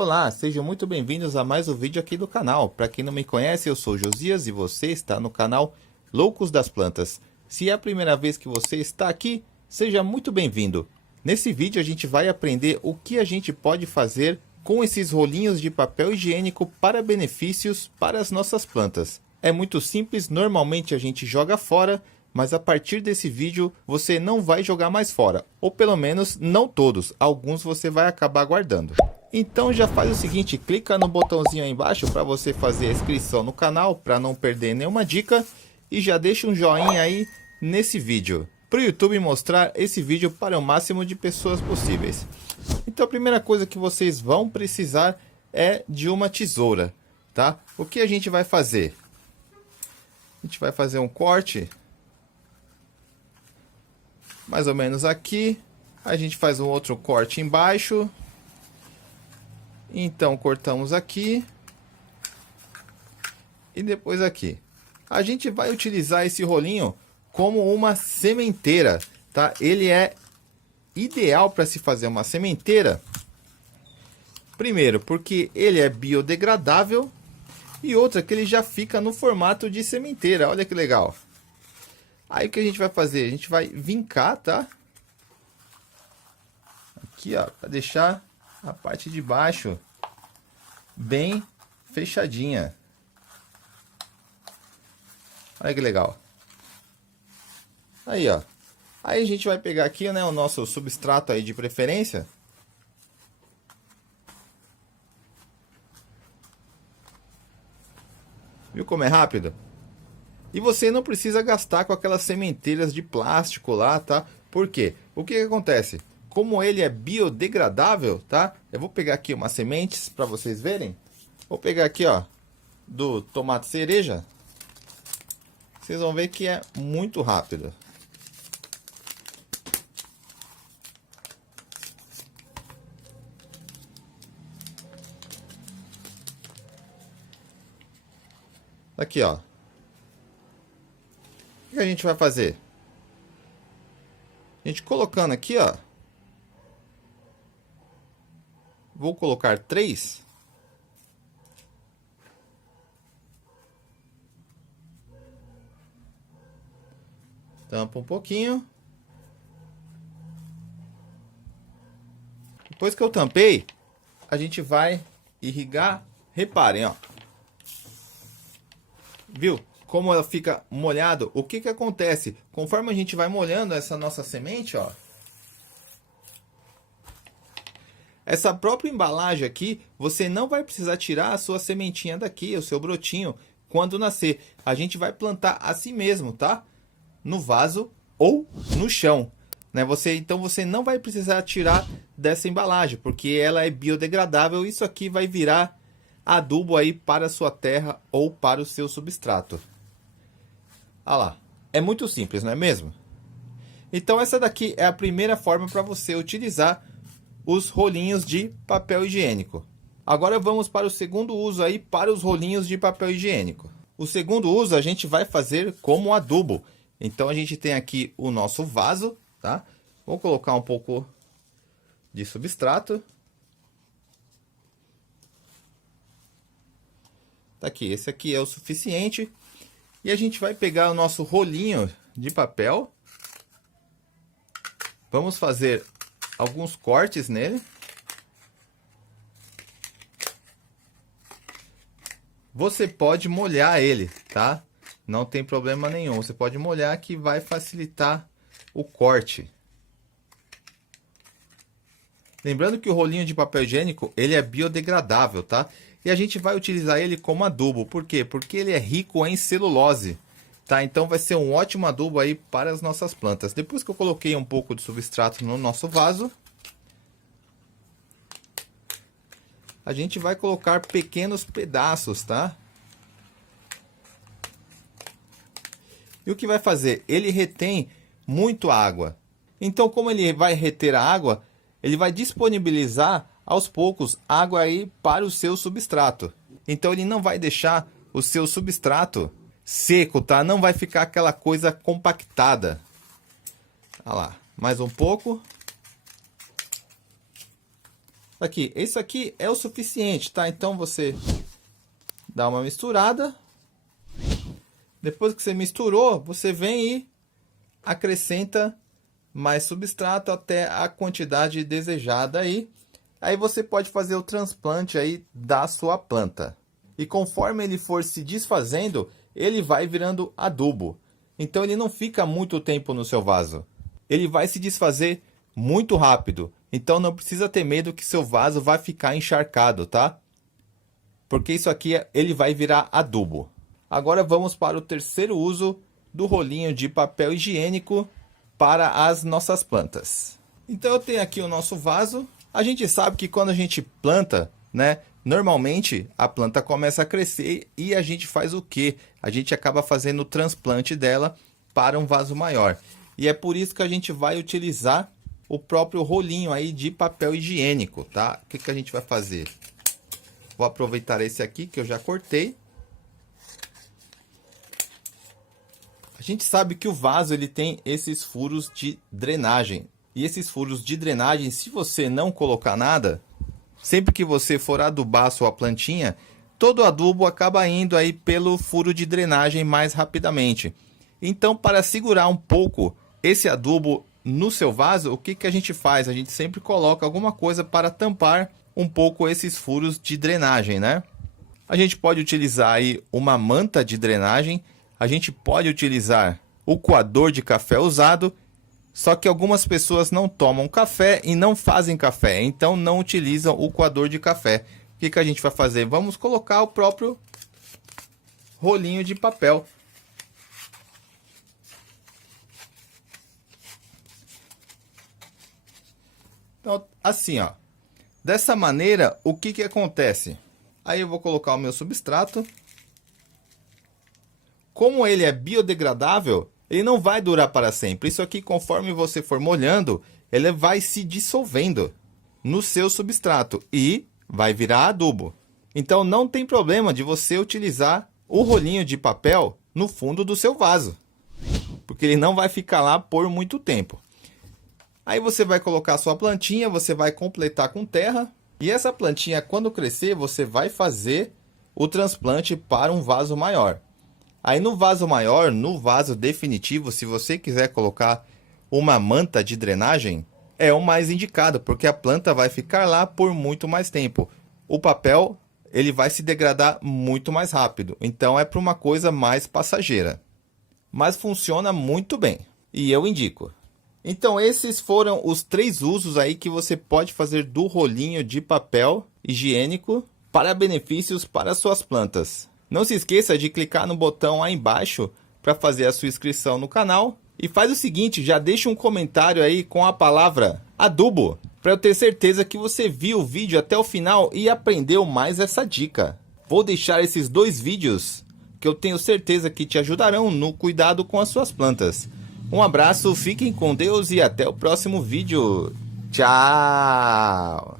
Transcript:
Olá, sejam muito bem-vindos a mais um vídeo aqui do canal. Para quem não me conhece, eu sou Josias e você está no canal Loucos das Plantas. Se é a primeira vez que você está aqui, seja muito bem-vindo. Nesse vídeo a gente vai aprender o que a gente pode fazer com esses rolinhos de papel higiênico para benefícios para as nossas plantas. É muito simples, normalmente a gente joga fora, mas a partir desse vídeo você não vai jogar mais fora, ou pelo menos não todos, alguns você vai acabar guardando. Então já faz o seguinte, clica no botãozinho aí embaixo para você fazer a inscrição no canal, para não perder nenhuma dica, e já deixa um joinha aí nesse vídeo, para o YouTube mostrar esse vídeo para o máximo de pessoas possíveis. Então a primeira coisa que vocês vão precisar é de uma tesoura, tá? O que a gente vai fazer? A gente vai fazer um corte mais ou menos aqui, a gente faz um outro corte embaixo, então cortamos aqui e depois aqui. A gente vai utilizar esse rolinho como uma sementeira, tá? Ele é ideal para se fazer uma sementeira, primeiro porque ele é biodegradável e outra que ele já fica no formato de sementeira, olha que legal. Aí o que a gente vai fazer? A gente vai vincar, tá? Aqui, ó, para deixar a parte de baixo bem fechadinha. Olha que legal. Aí, ó. Aí a gente vai pegar aqui, né, o nosso substrato aí de preferência. Viu como é rápido? E você não precisa gastar com aquelas sementeiras de plástico lá, tá? Por quê? O que acontece? Como ele é biodegradável, tá? Eu vou pegar aqui umas sementes para vocês verem. Vou pegar aqui, ó, do tomate cereja. Vocês vão ver que é muito rápido. Aqui, ó. O que a gente vai fazer? A gente colocando aqui, ó. Vou colocar 3. Tampa um pouquinho. Depois que eu tampei, a gente vai irrigar. Reparem, ó. Viu? Como ela fica molhado, o que que acontece? Conforme a gente vai molhando essa nossa semente, ó. Essa própria embalagem aqui, você não vai precisar tirar a sua sementinha daqui, o seu brotinho, quando nascer. A gente vai plantar assim mesmo, tá? No vaso ou no chão, né? Então você não vai precisar tirar dessa embalagem, porque ela é biodegradável. Isso aqui vai virar adubo aí para a sua terra ou para o seu substrato. Olha lá, é muito simples, não é mesmo? Então essa daqui é a primeira forma para você utilizar os rolinhos de papel higiênico. Agora vamos para o segundo uso aí para os rolinhos de papel higiênico. O segundo uso a gente vai fazer como adubo. Então a gente tem aqui o nosso vaso, tá? Vou colocar um pouco de substrato. Tá aqui, esse aqui é o suficiente. E a gente vai pegar o nosso rolinho de papel. Vamos fazer alguns cortes nele. Você pode molhar ele, tá? Não tem problema nenhum. Você pode molhar que vai facilitar o corte. Lembrando que o rolinho de papel higiênico, ele é biodegradável, tá? E a gente vai utilizar ele como adubo. Por quê? Porque ele é rico em celulose, tá? Então vai ser um ótimo adubo aí para as nossas plantas. Depois que eu coloquei um pouco de substrato no nosso vaso, a gente vai colocar pequenos pedaços, tá? E o que vai fazer? Ele retém muito água. Então, como ele vai reter a água, ele vai disponibilizar aos poucos água aí para o seu substrato. Então ele não vai deixar o seu substrato seco, tá? Não vai ficar aquela coisa compactada. Olha lá, mais um pouco. Aqui, isso aqui é o suficiente, tá? Então você dá uma misturada. Depois que você misturou, você vem e acrescenta mais substrato até a quantidade desejada aí. Aí você pode fazer o transplante aí da sua planta. E conforme ele for se desfazendo, ele vai virando adubo. Então ele não fica muito tempo no seu vaso. Ele vai se desfazer muito rápido. Então não precisa ter medo que seu vaso vai ficar encharcado, tá? Porque isso aqui ele vai virar adubo. Agora vamos para o terceiro uso do rolinho de papel higiênico para as nossas plantas. Então eu tenho aqui o nosso vaso. A gente sabe que quando a gente planta, né, normalmente a planta começa a crescer e a gente faz o quê? A gente acaba fazendo o transplante dela para um vaso maior. E é por isso que a gente vai utilizar o próprio rolinho aí de papel higiênico, tá? O que que a gente vai fazer? Vou aproveitar esse aqui que eu já cortei. A gente sabe que o vaso ele tem esses furos de drenagem. E esses furos de drenagem, se você não colocar nada, sempre que você for adubar a sua plantinha, todo o adubo acaba indo aí pelo furo de drenagem mais rapidamente. Então, para segurar um pouco esse adubo no seu vaso, o que que a gente faz? A gente sempre coloca alguma coisa para tampar um pouco esses furos de drenagem, né? A gente pode utilizar aí uma manta de drenagem. A gente pode utilizar o coador de café usado, só que algumas pessoas não tomam café e não fazem café, então não utilizam o coador de café. O que que a gente vai fazer? Vamos colocar o próprio rolinho de papel. Então, assim, ó. Dessa maneira, o que que acontece? Aí eu vou colocar o meu substrato. Como ele é biodegradável, ele não vai durar para sempre. Isso aqui, conforme você for molhando, ele vai se dissolvendo no seu substrato e vai virar adubo. Então não tem problema de você utilizar o rolinho de papel no fundo do seu vaso, porque ele não vai ficar lá por muito tempo. Aí você vai colocar a sua plantinha, você vai completar com terra, e essa plantinha, quando crescer, você vai fazer o transplante para um vaso maior. Aí no vaso maior, no vaso definitivo, se você quiser colocar uma manta de drenagem, é o mais indicado, porque a planta vai ficar lá por muito mais tempo. O papel, ele vai se degradar muito mais rápido, então é para uma coisa mais passageira. Mas funciona muito bem, e eu indico. Então esses foram os 3 usos aí que você pode fazer do rolinho de papel higiênico para benefícios para suas plantas. Não se esqueça de clicar no botão aí embaixo para fazer a sua inscrição no canal. E faz o seguinte, já deixa um comentário aí com a palavra adubo, para eu ter certeza que você viu o vídeo até o final e aprendeu mais essa dica. Vou deixar esses 2 vídeos que eu tenho certeza que te ajudarão no cuidado com as suas plantas. Um abraço, fiquem com Deus e até o próximo vídeo. Tchau!